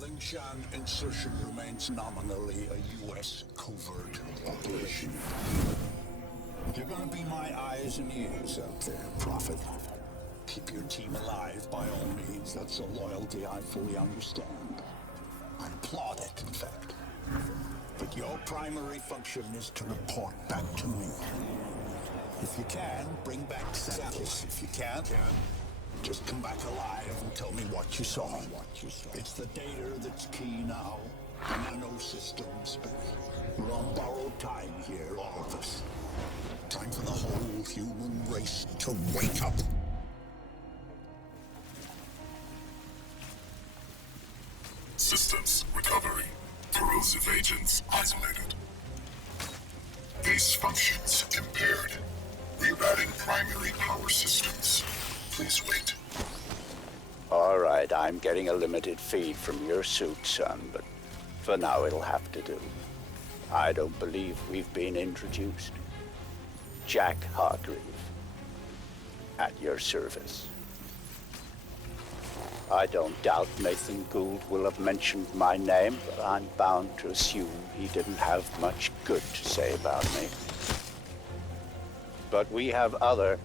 Lingshan insertion remains nominally a U.S. covert operation. You're gonna be my eyes and ears out there, Prophet. Keep your team alive by all means. That's a loyalty I fully understand. I applaud it, in fact. But your primary function is to report back to me. If you can, bring back samples. If you can't, just come back alive and tell me what you saw. It's the data that's key now. The nano systems, but we're on borrowed time here, all of us. Time for the whole human race to wake up. Systems recovery. Corrosive agents isolated. Base functions impaired. Rerouting primary power systems. Please wait. All right, I'm getting a limited feed from your suit, son, but for now it'll have to do. I don't believe we've been introduced. Jack Hargreave, at your service. I don't doubt Nathan Gould will have mentioned my name, but I'm bound to assume he didn't have much good to say about me. But we have other,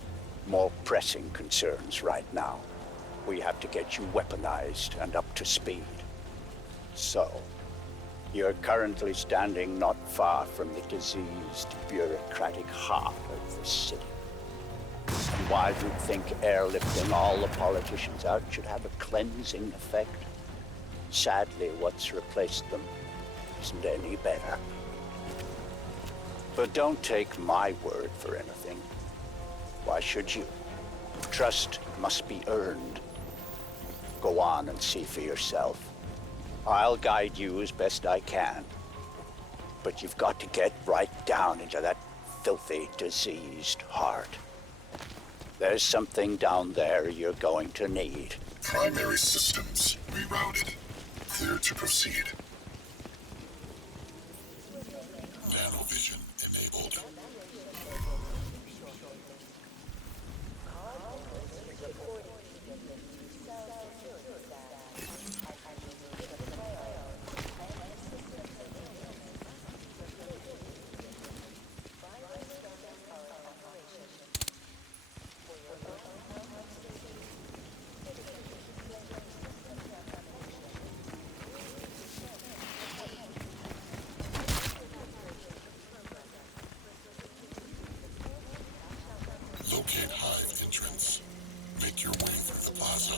more pressing concerns right now. We have to get you weaponized and up to speed. So, you're currently standing not far from the diseased, bureaucratic heart of the city. And while you think airlifting all the politicians out should have a cleansing effect, sadly what's replaced them isn't any better. But don't take my word for anything. Why should you? Trust must be earned. Go on and see for yourself. I'll guide you as best I can. But you've got to get right down into that filthy, diseased heart. There's something down there you're going to need. Primary systems rerouted. Clear to proceed. Nanovision enabled. Locate Hive entrance. Make your way through the plaza.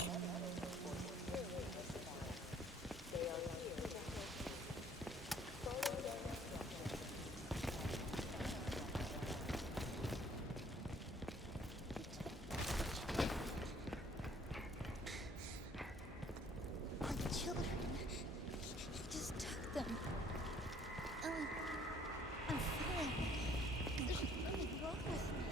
The children. He just took them. I'm fine. There's nothing wrong with me.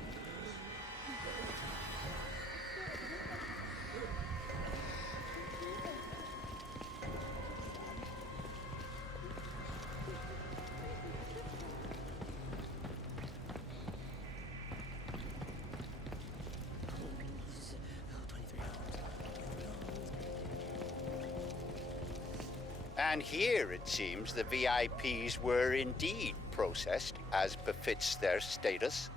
And here, it seems, the VIPs were indeed processed, as befits their status.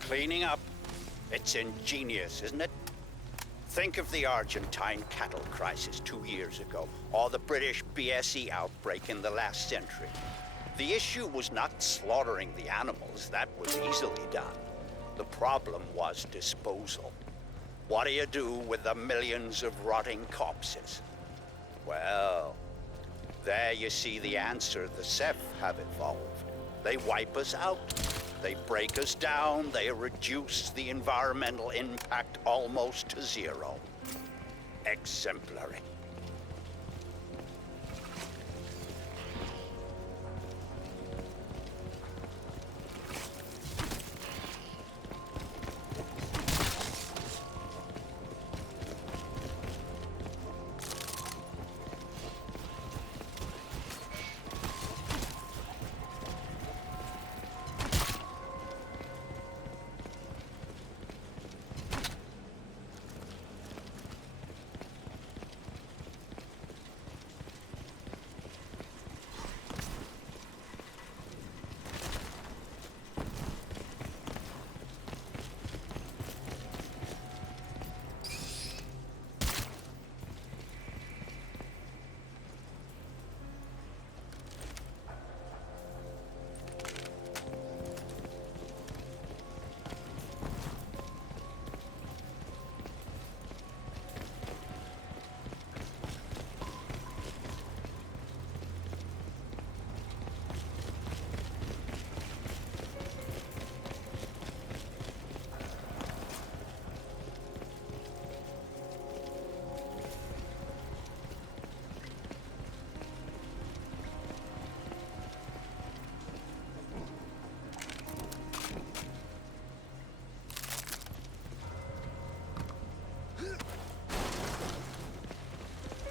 Cleaning up. It's ingenious, isn't it? Think of the Argentine cattle crisis 2 years ago, or the British BSE outbreak in the last century. The issue was not slaughtering the animals, that was easily done. The problem was disposal. What do you do with the millions of rotting corpses? Well, there you see the answer the Ceph have evolved. They wipe us out. They break us down. They reduce the environmental impact almost to zero. Exemplary.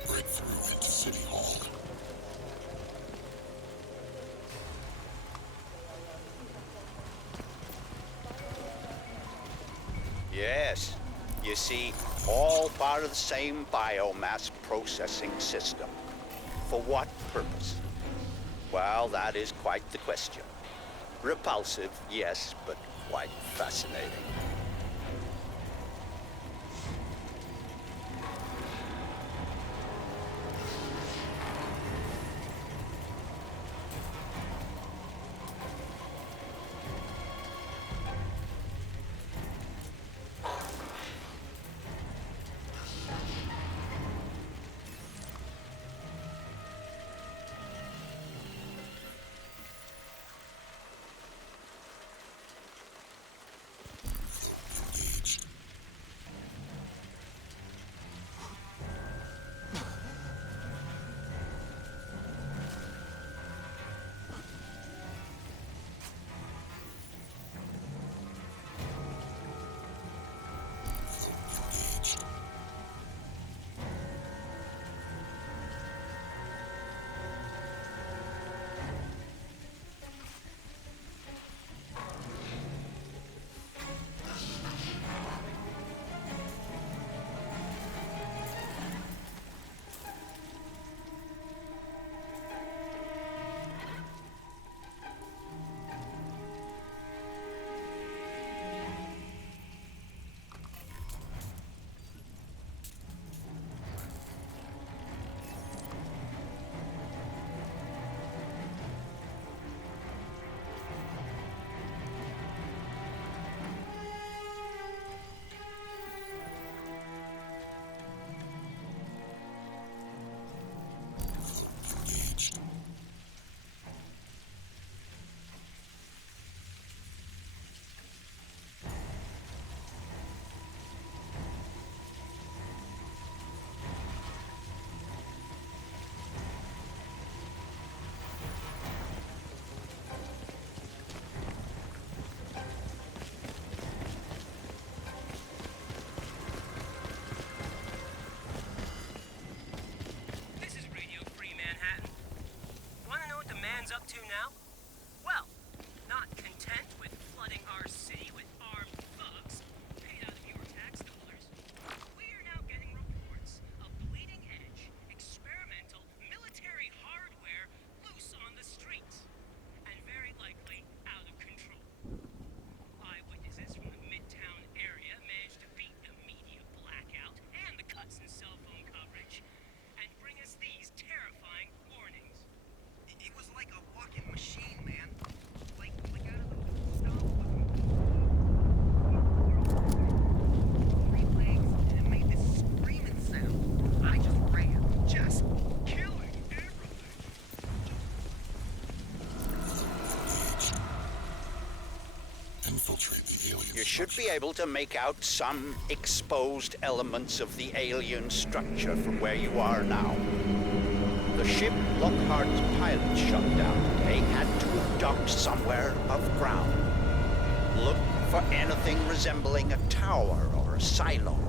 Breakthrough into City Hall. Yes. You see, all part of the same biomass processing system. For what purpose? Well, that is quite the question. Repulsive, yes, but quite fascinating. You should be able to make out some exposed elements of the alien structure from where you are now. The ship Lockhart's pilot shut down today had to have docked somewhere above ground. Look for anything resembling a tower or a silo.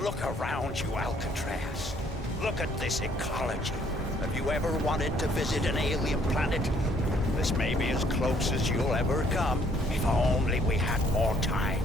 Look around you, Alcatraz. Look at this ecology. Have you ever wanted to visit an alien planet? This may be as close as you'll ever come, if only we had more time.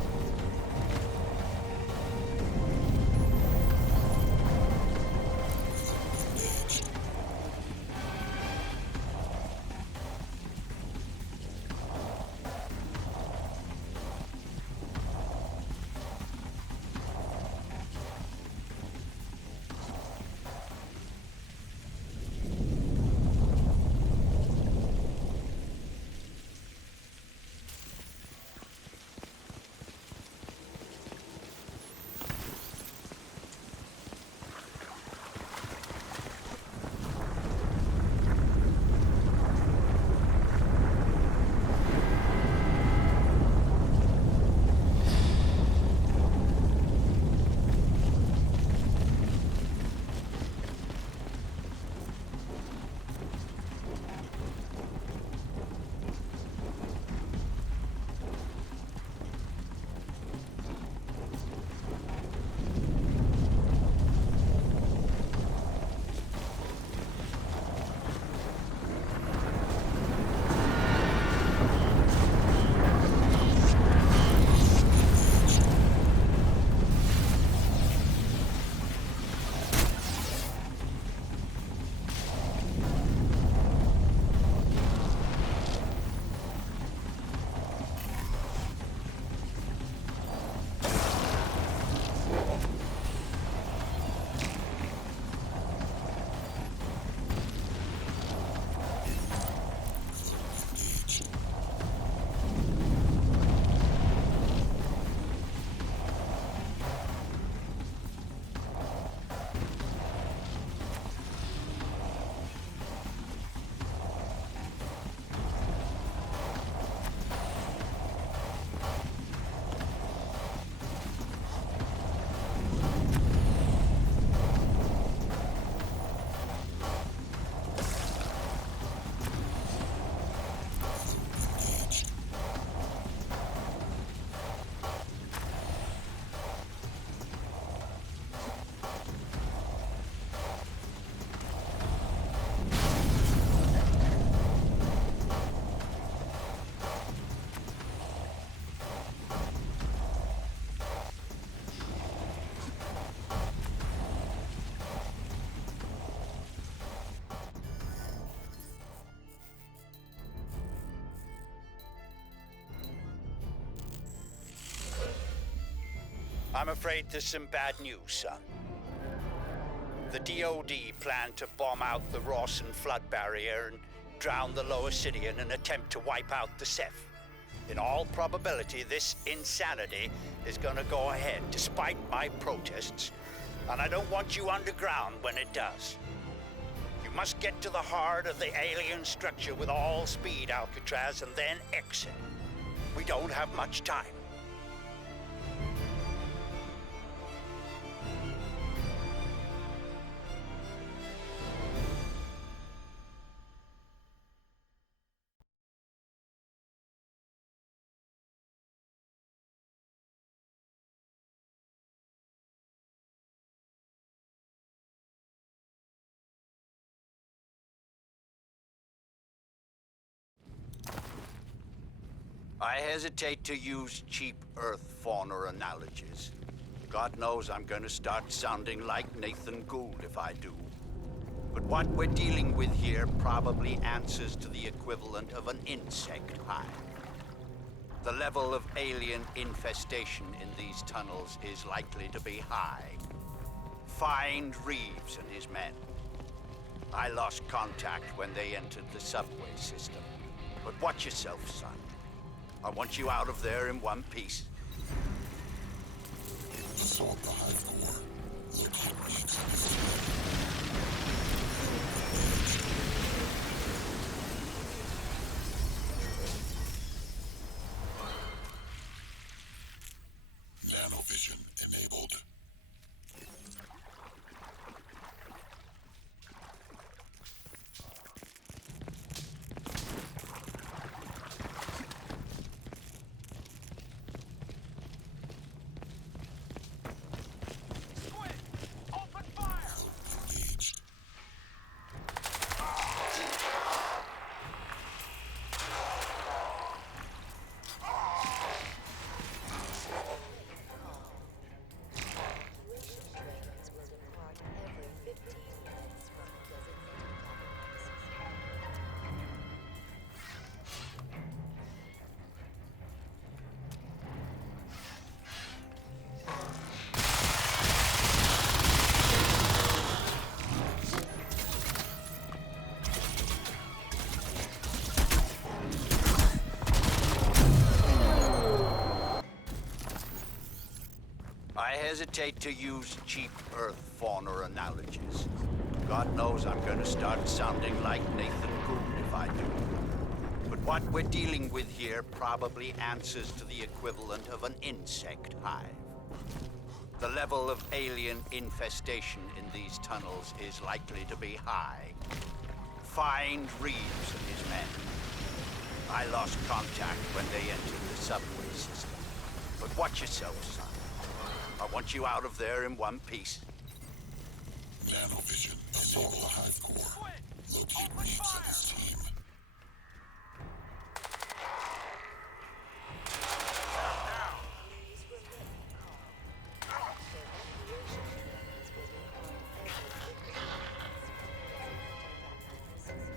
I'm afraid there's some bad news, son. The DoD planned to bomb out the Rawson flood barrier and drown the lower city in an attempt to wipe out the Ceph. In all probability, this insanity is gonna go ahead, despite my protests, and I don't want you underground when it does. You must get to the heart of the alien structure with all speed, Alcatraz, and then exit. We don't have much time. I hesitate to use cheap Earth fauna analogies. God knows I'm gonna start sounding like Nathan Gould if I do. But what we're dealing with here probably answers to the equivalent of an insect hive. The level of alien infestation in these tunnels is likely to be high. Find Reeves and his men. I lost contact when they entered the subway system. But watch yourself, son. I want you out of there in one piece. Assault the Hive core. Locate Reeves and his team. Nanovision enabled. Engaged. Tuition trainings will depart every 15 minutes from designated compromises. I hesitate to use cheap Earth fauna analogies. God knows I'm gonna start sounding like Nathan Gould if I do. But what we're dealing with here probably answers to the equivalent of an insect hive. The level of alien infestation in these tunnels is likely to be high. Find Reeves and his men. I lost contact when they entered the subway system. But watch yourself, son. I want you out of there in one piece. Nanovision enable the Hive core. Locate Reeves and his team. Please remain calm. Evacuation trainings will depart every 15 minutes from designated compromises.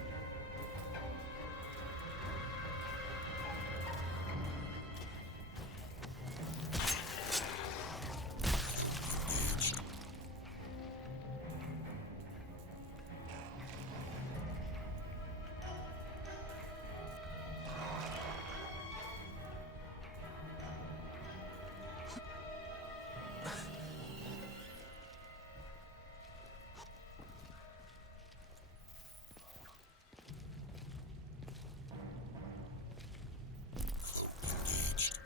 Engaged. Engaged.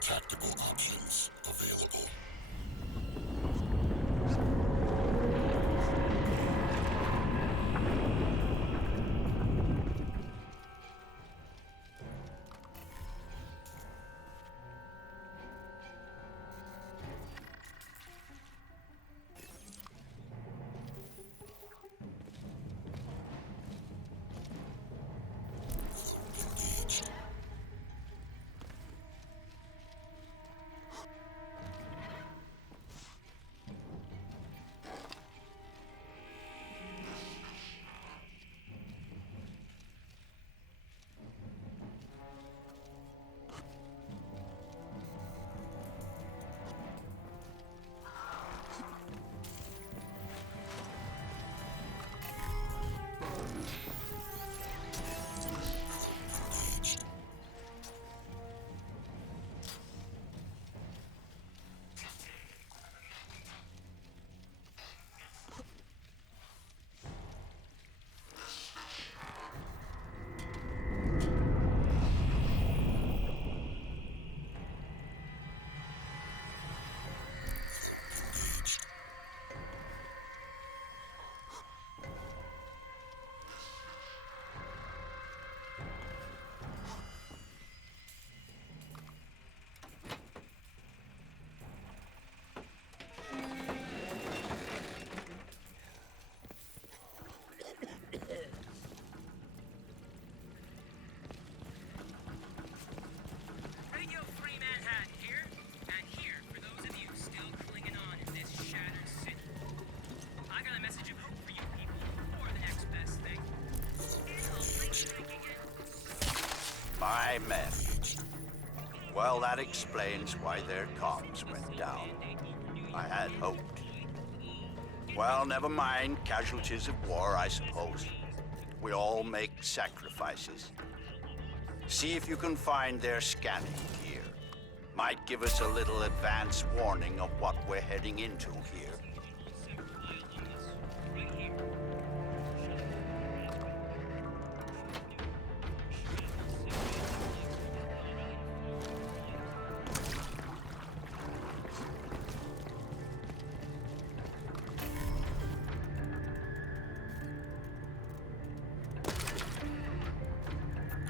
Tactical options available. Engaged. Well, that explains why their comms went down. I had hoped. Well, never mind. Casualties of war, I suppose. We all make sacrifices. See if you can find their scanning gear. Might give us a little advance warning of what we're heading into here.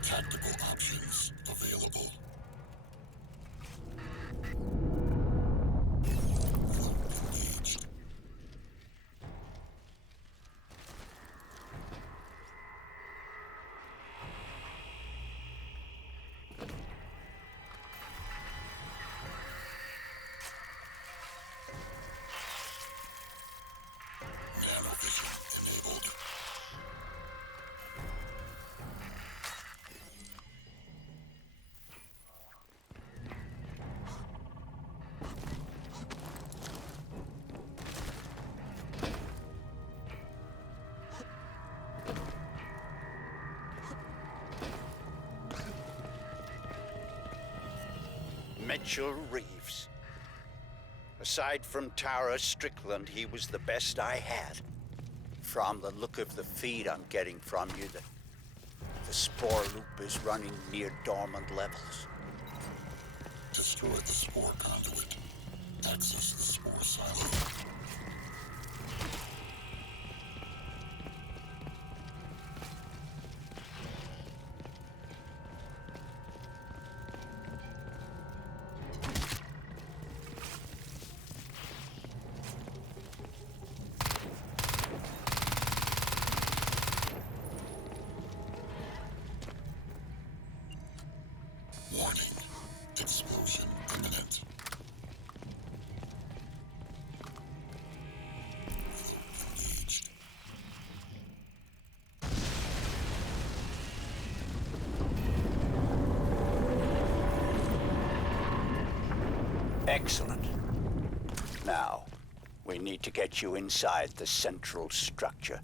Tactical options available. Engaged. Nanovision enabled. Mitchell Reeves. Aside from Tara Strickland, he was the best I had. From the look of the feed I'm getting from you, the spore loop is running near dormant levels. Destroy the spore conduit. Access the spore silo. Warning. Explosion imminent. Engaged. Excellent. Now, we need to get you inside the central structure.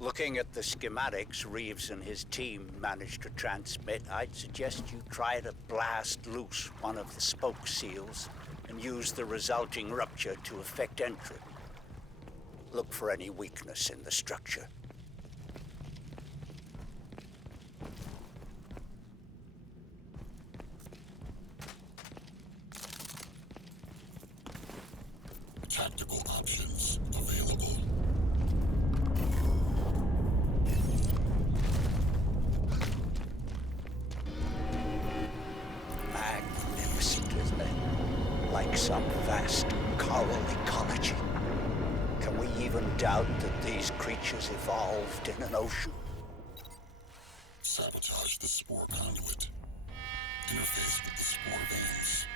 Looking at the schematics Reeves and his team managed to transmit, I'd suggest you try to blast loose one of the spoke seals and use the resulting rupture to effect entry. Look for any weakness in the structure. Tactical options available. Magnificent, isn't it? Like some vast coral ecology. Can we even doubt that these creatures evolved in an ocean? Sabotage the spore conduit. Interface with the spore veins.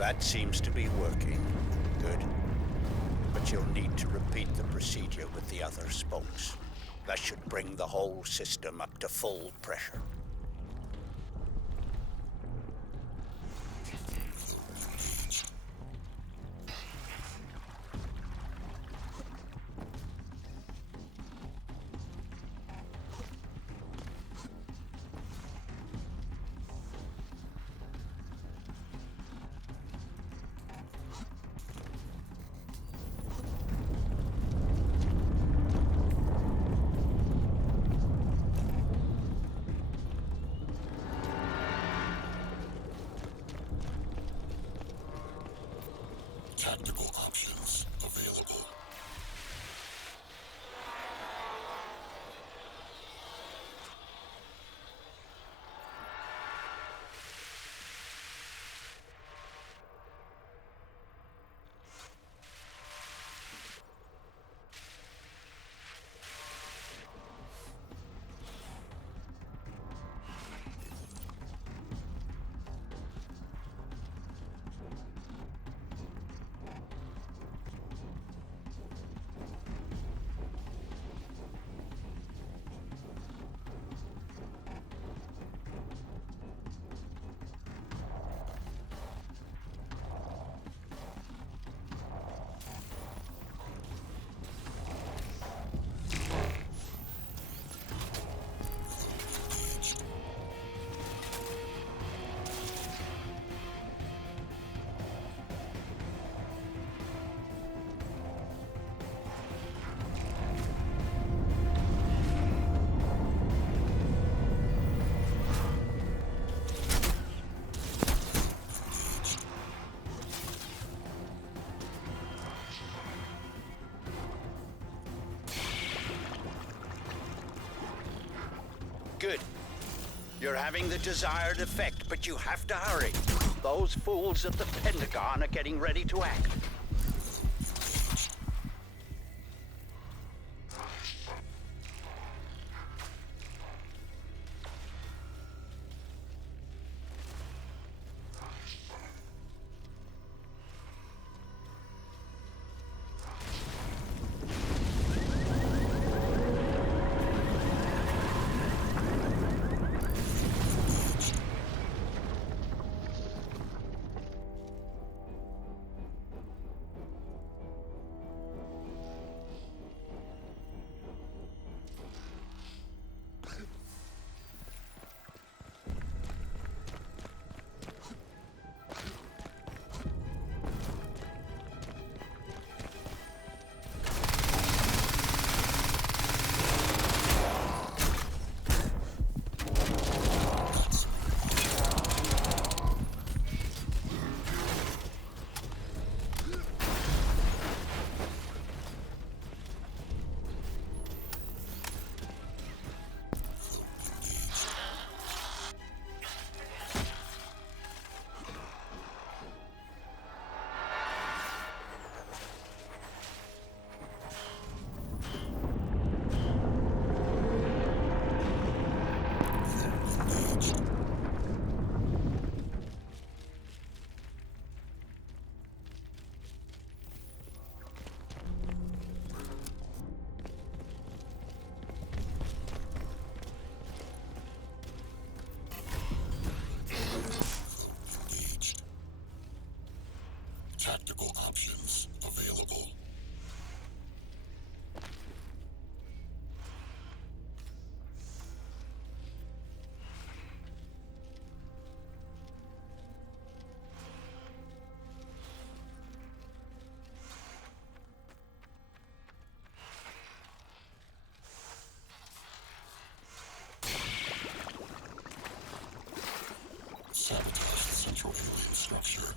That seems to be working. Good. But you'll need to repeat the procedure with the other spokes. That should bring the whole system up to full pressure. Tactical options available. Good. You're having the desired effect, but you have to hurry. Those fools at the Pentagon are getting ready to act. Tactical options available. Sabotage the central alien structure.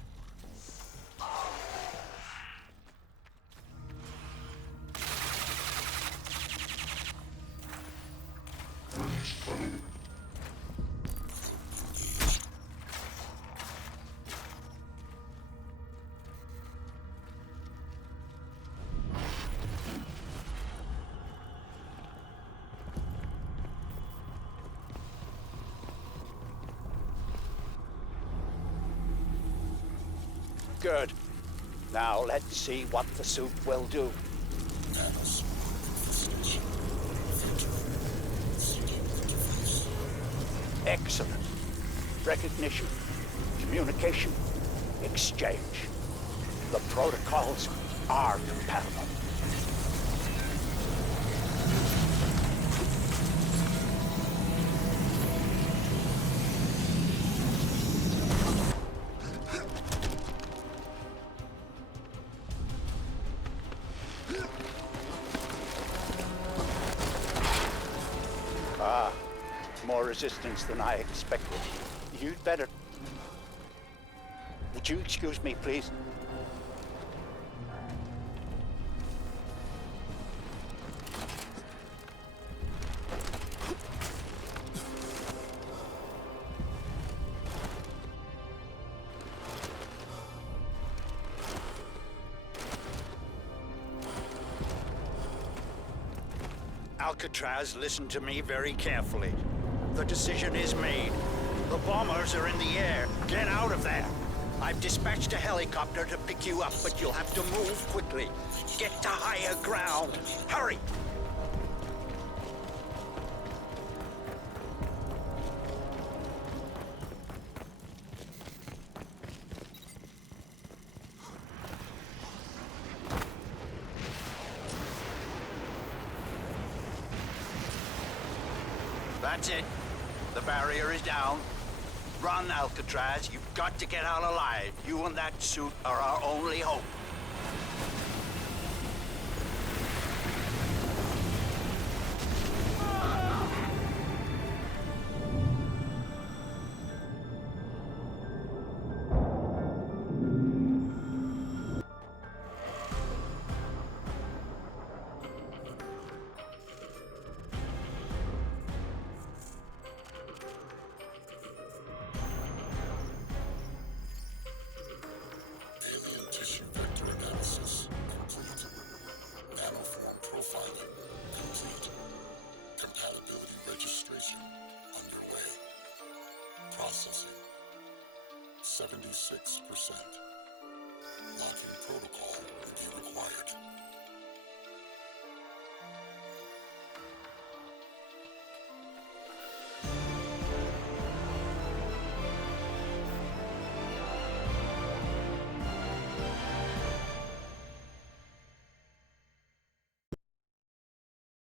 Good. Now let's see what the suit will do. Nanosword infestation. Filtrate. CD interface. Excellent. Recognition, communication, exchange. The protocols are compatible. More resistance than I expected. You'd better... Would you excuse me, please? Alcatraz, listen to me very carefully. The decision is made. The bombers are in the air. Get out of there. I've dispatched a helicopter to pick you up, but you'll have to move quickly. Get to higher ground. Hurry! That's it. The barrier is down. Run, Alcatraz. You've got to get out alive. You and that suit are our only hope. Alien tissue vector analysis complete. Nanoform profiling complete. Compatibility registration underway. Processing 76%.